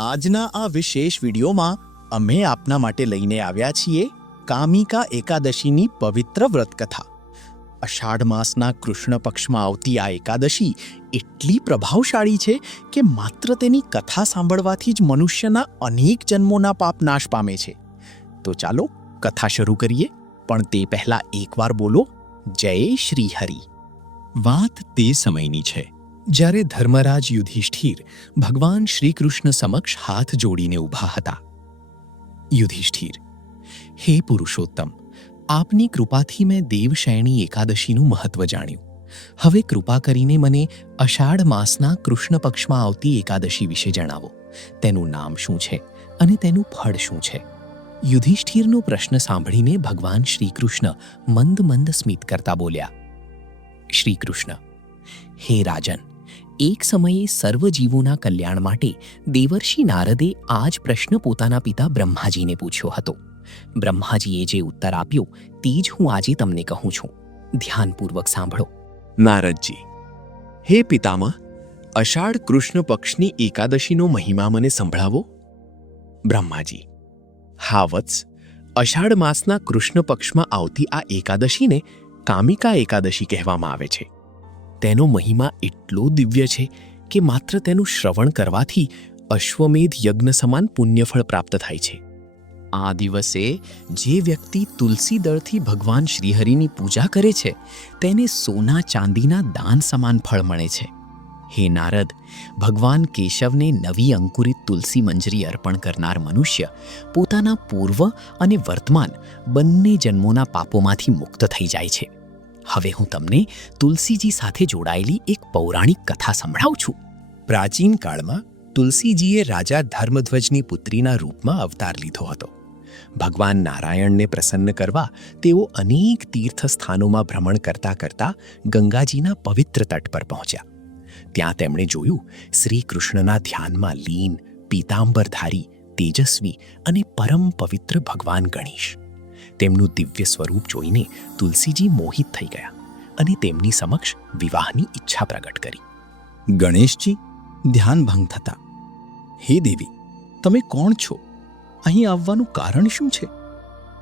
આજના આ વિશેષ વિડીયોમાં અમે આપના માટે લઈને આવ્યા છીએ કામિકા એકાદશીની પવિત્ર વ્રતકથા. અષાઢ માસના કૃષ્ણ પક્ષમાં આવતી આ એકાદશી એટલી પ્રભાવશાળી છે કે માત્ર તેની કથા સાંભળવાથી જ મનુષ્યના અનેક જન્મોના પાપ નાશ પામે છે. તો ચાલો કથા શરૂ કરીએ, પણ તે પહેલા એકવાર બોલો જય શ્રી હરિ. વાત તે સમયની છે જ્યારે ધર્મરાજ યુધિષ્ઠિર ભગવાન શ્રી કૃષ્ણ સમક્ષ હાથ જોડીને ઊભા હતા. યુધિષ્ઠિર, હે પુરુષોત્તમ, આપની કૃપાથી મેં દેવશયણી એકાદશીનું મહત્વ જાણ્યું. હવે કૃપા કરીને મને અષાઢ માસના કૃષ્ણ પક્ષમાં આવતી એકાદશી વિશે જણાવો. તેનું નામ શું છે અને તેનું ફળ શું છે? યુધિષ્ઠિરનો પ્રશ્ન સાંભળીને ભગવાન શ્રી કૃષ્ણ મંદ મંદ સ્મિત કરતા બોલ્યા. શ્રી કૃષ્ણ, હે રાજન, એક સમયે સર્વ જીવોના કલ્યાણ માટે દેવર્ષિ નારદે આ જ પ્રશ્ન પોતાના પિતા બ્રહ્માજીને પૂછ્યો હતો. બ્રહ્માજીએ જે ઉત્તર આપ્યો તે જ હું આજે તમને કહું છું. ધ્યાનપૂર્વક સાંભળો. નારદજી, હે પિતામહ, અષાઢ કૃષ્ણ પક્ષની એકાદશીનો મહિમા મને સંભળાવો. બ્રહ્માજી, હા વત્સ, અષાઢ માસના કૃષ્ણ પક્ષમાં આવતી આ એકાદશીને કામિકા એકાદશી કહેવામાં આવે છે. તેનો મહિમા એટલો દિવ્ય છે કે માત્ર તેનું શ્રવણ કરવાથી અશ્વમેધ યજ્ઞ સમાન પુણ્યફળ પ્રાપ્ત થાય છે. આ દિવસે જે વ્યક્તિ તુલસી દળથી ભગવાન શ્રીહરિની પૂજા કરે છે તેને સોના ચાંદીના દાન સમાન ફળ મળે છે. હે નારદ, ભગવાન કેશવને નવી અંકુરિત તુલસી મંજરી અર્પણ કરનાર મનુષ્ય પોતાના પૂર્વ અને વર્તમાન બંને જન્મોના પાપોમાંથી મુક્ત થઈ જાય છે. હવે હું તમને તુલસીજી સાથે જોડાયેલી એક પૌરાણિક કથા સંભળાવું છું. પ્રાચીન કાળમાં તુલસીજીએ રાજા ધર્મધ્વજની પુત્રીના રૂપમાં અવતાર લીધો હતો. ભગવાન નારાયણને પ્રસન્ન કરવા તેઓ અનેક તીર્થ સ્થાનોમાં ભ્રમણ કરતા કરતા ગંગાજીના પવિત્ર તટ પર પહોંચ્યા. ત્યાં તેમણે જોયું શ્રી કૃષ્ણના ધ્યાનમાં લીન પીતાંબરધારી, તેજસ્વી અને પરમ પવિત્ર ભગવાન ગણેશ. તેમનું દિવ્ય સ્વરૂપ જોઈને તુલસીજી મોહિત થઈ ગયા અને તેમની સમક્ષ વિવાહની ઈચ્છા પ્રગટ કરી. ગણેશજી ધ્યાન ભંગ થતા, હે દેવી, તમે કોણ છો? અહીં આવવાનું કારણ શું છે?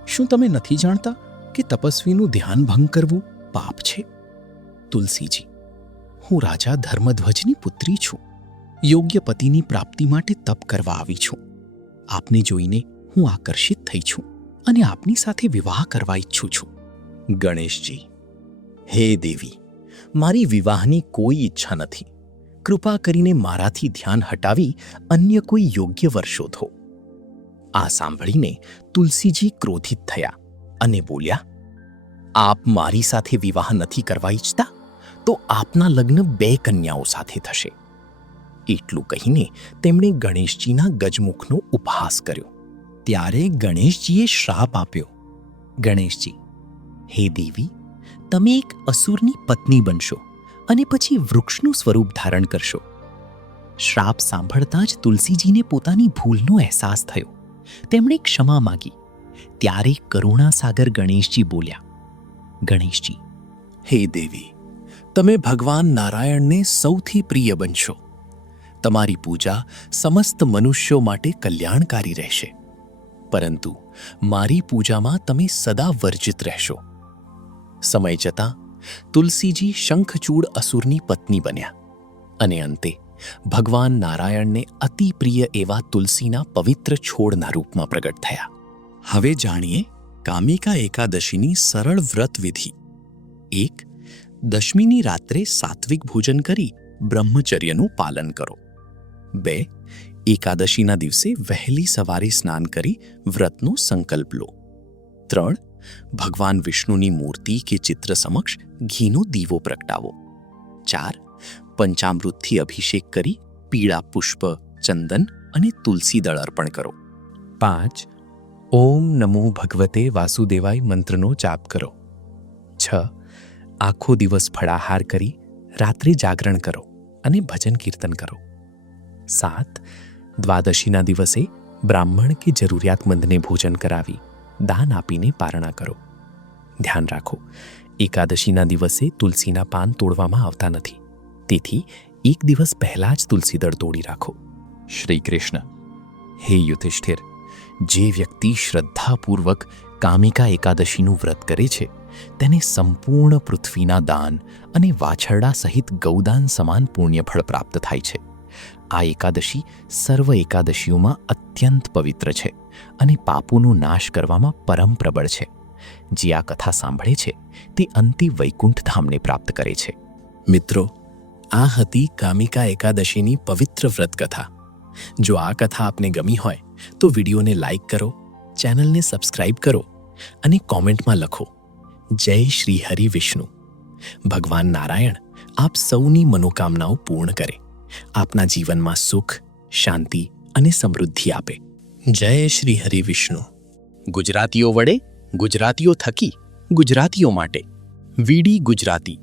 શું તમે નથી જાણતા કે તપસ્વીનું ધ્યાન ભંગ કરવું પાપ છે? તુલસીજી, હું રાજા ધર્મધ્વજની પુત્રી છું. યોગ્ય પતિની પ્રાપ્તિ માટે તપ કરવા આવી છું. આપને જોઈને હું આકર્ષિત થઈ છું અને આપની સાથે વિવાહ કરવા ઈચ્છું છું. ગણેશજી, હે દેવી, મારી વિવાહની કોઈ ઈચ્છા નથી. કૃપા કરીને મારાથી ધ્યાન હટાવી અન્ય કોઈ યોગ્ય વર શોધો. આ સાંભળીને તુલસીજી ક્રોધિત થયા અને બોલ્યા, આપ મારી સાથે વિવાહ નથી કરવા ઈચ્છતા તો આપના લગ્ન 2 કન્યાઓ સાથે થશે. એટલું કહીને તેમણે ગણેશજીના ગજમુખનો ઉપહાસ કર્યો. ત્યારે ગણેશજીએ શ્રાપ આપ્યો. ગણેશજી, હે દેવી, તમે એક અસુરની પત્ની બનશો અને પછી વૃક્ષનું સ્વરૂપ ધારણ કરશો. શ્રાપ સાંભળતા જ તુલસીજીને પોતાની ભૂલનો અહેસાસ થયો. તેમણે ક્ષમા માગી. ત્યારે કરુણાસાગર ગણેશજી બોલ્યા, ગણેશજી, હે દેવી, તમે ભગવાન નારાયણને સૌથી પ્રિય બનશો. તમારી પૂજા સમસ્ત મનુષ્યો માટે કલ્યાણકારી રહેશે, પરંતુ મારી પૂજામાં તમે સદા વર્જિત રહેશો. સમય જતાં તુલસીજી શંખચૂડ અસુરની પત્ની બન્યા અને અંતે ભગવાન નારાયણને અતિ પ્રિય એવા તુલસીના પવિત્ર છોડના રૂપમાં પ્રગટ થયા. હવે જાણીએ કામિકા એકાદશીની સરળ વ્રત વિધિ. 1. દશમીની રાત્રે સાત્વિક ભોજન કરી બ્રહ્મચર્યનું પાલન કરો. 2. એકાદશીના દિવસે વહેલી સવારે સ્નાન કરી વ્રતનો સંકલ્પ લો. 3. ભગવાન વિષ્ણુની મૂર્તિ કે ચિત્ર સમક્ષ ઘીનો દીવો પ્રગટાવો. 4. પંચામૃતથી અભિષેક કરી પીળા પુષ્પ, ચંદન અને તુલસી દળ અર્પણ કરો. 5. ઓમ નમો ભગવતે વાસુદેવાય મંત્રનો જાપ કરો. 6. આખો દિવસ ફળાહાર કરી રાત્રે જાગરણ કરો અને ભજન કીર્તન કરો. 7. દ્વાદશીના દિવસે બ્રાહ્મણ કે જરૂરિયાતમંદને ભોજન કરાવી દાન આપીને પારણા કરો. ધ્યાન રાખો, એકાદશીના દિવસે તુલસીના પાન તોડવામાં આવતા નથી. તેથી એક દિવસ પહેલા જ તુલસી દળ તોડી રાખો. શ્રી કૃષ્ણ. હે યુધિષ્ઠિર, જે વ્યક્તિ શ્રદ્ધાપૂર્વક કામિકા એકાદશીનું વ્રત કરે છે તેને સંપૂર્ણ પૃથ્વીના દાન અને વાછરડા સહિત ગૌદાન સમાન પુણ્યફળ પ્રાપ્ત થાય છે. આ એકાદશી સર્વ એકાદશીઓમાં અત્યંત પવિત્ર છે અને પાપોનો નાશ કરવામાં પરમ પ્રબળ છે. જે આ કથા સાંભળે છે તે અંતે વૈકુંઠ ધામને પ્રાપ્ત કરે છે. મિત્રો, આ હતી કામિકા એકાદશીની પવિત્ર વ્રત કથા. જો આ કથા આપને ગમી હોય તો વિડીયોને લાઈક કરો, ચેનલને સબસ્ક્રાઇબ કરો અને કોમેન્ટમાં લખો, જય શ્રી હરિ વિષ્ણુ. ભગવાન નારાયણ આપ સૌની મનોકામનાઓ પૂર્ણ કરે, આપના જીવનમાં સુખ, શાંતિ અને સમૃદ્ધિ આપે. જય શ્રી હરિ વિષ્ણુ. ગુજરાતીઓ વડે, ગુજરાતીઓ થકી, ગુજરાતીઓ માટે વીડી ગુજરાતી